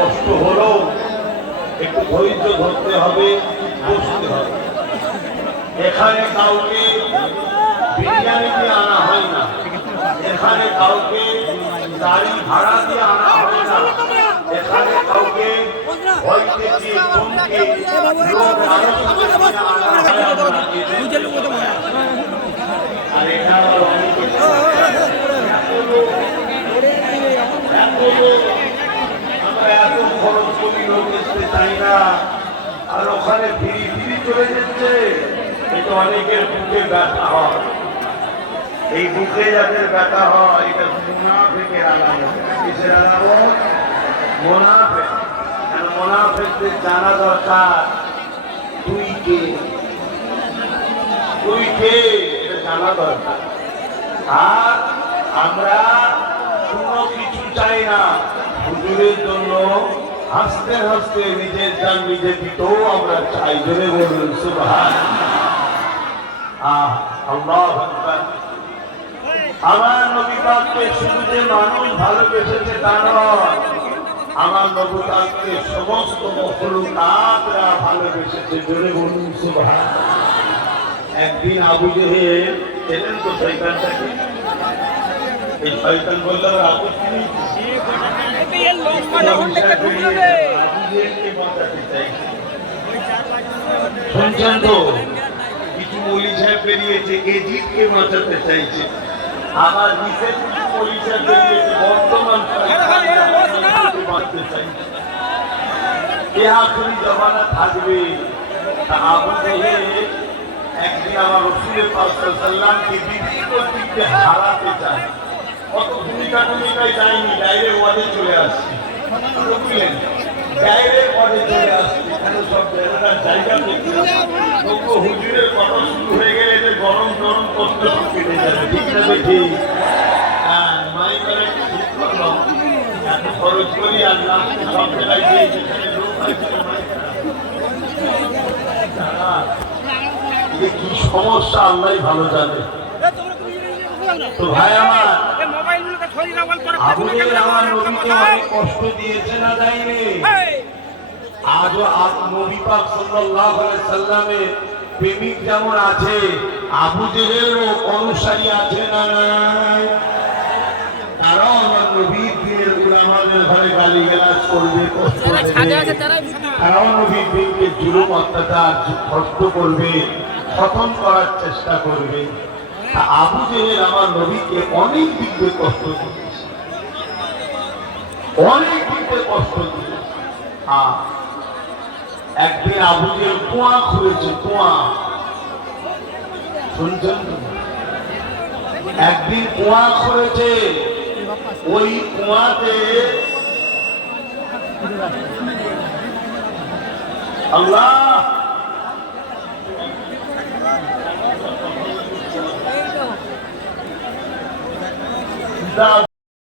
কষ্ট হলেও একটু ধৈর্য ধরতে হবে, বসতে হবে। এখানে কাউকে বিরিয়ানি দিয়ে আনা হয় না, এখানে কাউকে গাড়ি ভাড়া দিয়ে আনা হয় না, এখানে কাউকে ভয়কে দিয়ে চমকে লোক আর এটা আমরা এত খরচ করি লোক আসতে চাই না, আর ওখানে ফিরি ফিরি চলে যাচ্ছে। এটা অনেকের বুকে ব্যথা হয়, এই বুকে যাদের ব্যথা হয় এটা মুনাফিকের আলামত। কিসের আলামত? মুনাফিক। কারণ মুনাফিকদের জানা দরকার তুই কে, তুই কে এটা জানা দরকার। আর আমরা কোনো কিছু চাই না, হুজুরের জন্য হাসতে হাসতে নিজের জান নিজে দিতেও আমরা চাই। জোরে বলুন সুবহানাল্লাহ। আল্লাহু আকবার। আমার নবী পাককে শুধু যে মানুষ ভালোবেসেছে তা নয়, আমার নবী পাককে সমস্ত মখলুকাতরা ভালোবেসেছে। জোরে বলুন সুবহানাল্লাহ। একদিন আবু জেহেল চেনেন তো শয়তানটাকে, এই শয়তান বলল আবু জেহেল শুনছেন তো, কিছু মৌলী সাহেব বেরিয়েছে এজিদকে বাঁচাতে চাইছে, আবার বিশেষ কিছু মৌলী সাহেব বেরিয়েছে বর্তমান বাঁচতে চাইছে। এ আখরি জমানা থাকবে। আবু জেহেল একদিন আমার রাসূলের পাক সাল্লাল্লাহু আলাইহি ওয়াসাল্লামকে বিভিন্ন দিক থেকে হারাতে চায়। কত ভূমিকায় যায়নি, ডাইরেক্ট ওয়াদে চলে আসছে। বুঝলেন, ডাইরেক্ট ওয়াদে চলে আসছে। এখানে সব জায়গা পেয়েছে, তবু হুজুরের কথা শুরু হয়ে গেলে যে গরম গরম কষ্ট কেটে যাবে। ঠিক না ঠিক? হ্যাঁ, মাইকারে ঠিক করলো, এত খরচ করি আল্লাহ সব জায়গায় দিয়ে যেখানে লোক আছে কি সমস্যা আল্লাহ ভালো জানে। তো ভাই আমার, আবু জেহেল আমার নবীকে অনেক কষ্ট দিয়েছে না দেয়নি? আজও নবী পাক সাল্লাল্লাহু আলাইহি সাল্লামের প্রেমিক যেমন আছে, আবু জেহেলেরও অনুসারী আছে না নাই? তারাও আমার নবীর দিনের উলামাদের ঘরে গালিগালাজ করবে, কষ্ট দেবে, তারাও নবীর দিনকে জুলুম অত্যাচার কষ্ট করবে, খতম করার চেষ্টা করবে। আবু জেহেল আমার নবীকে অনেক দিক দিয়ে কষ্ট দিয়েছে, অনেক দিক দিয়ে কষ্ট দিয়েছে। একদিন আবু জেহেল কুয়া খুঁড়েছে, কুয়া শুনছেন? একদিন কুয়া খুঁড়েছে, ওই কুয়াতে আল্লাহ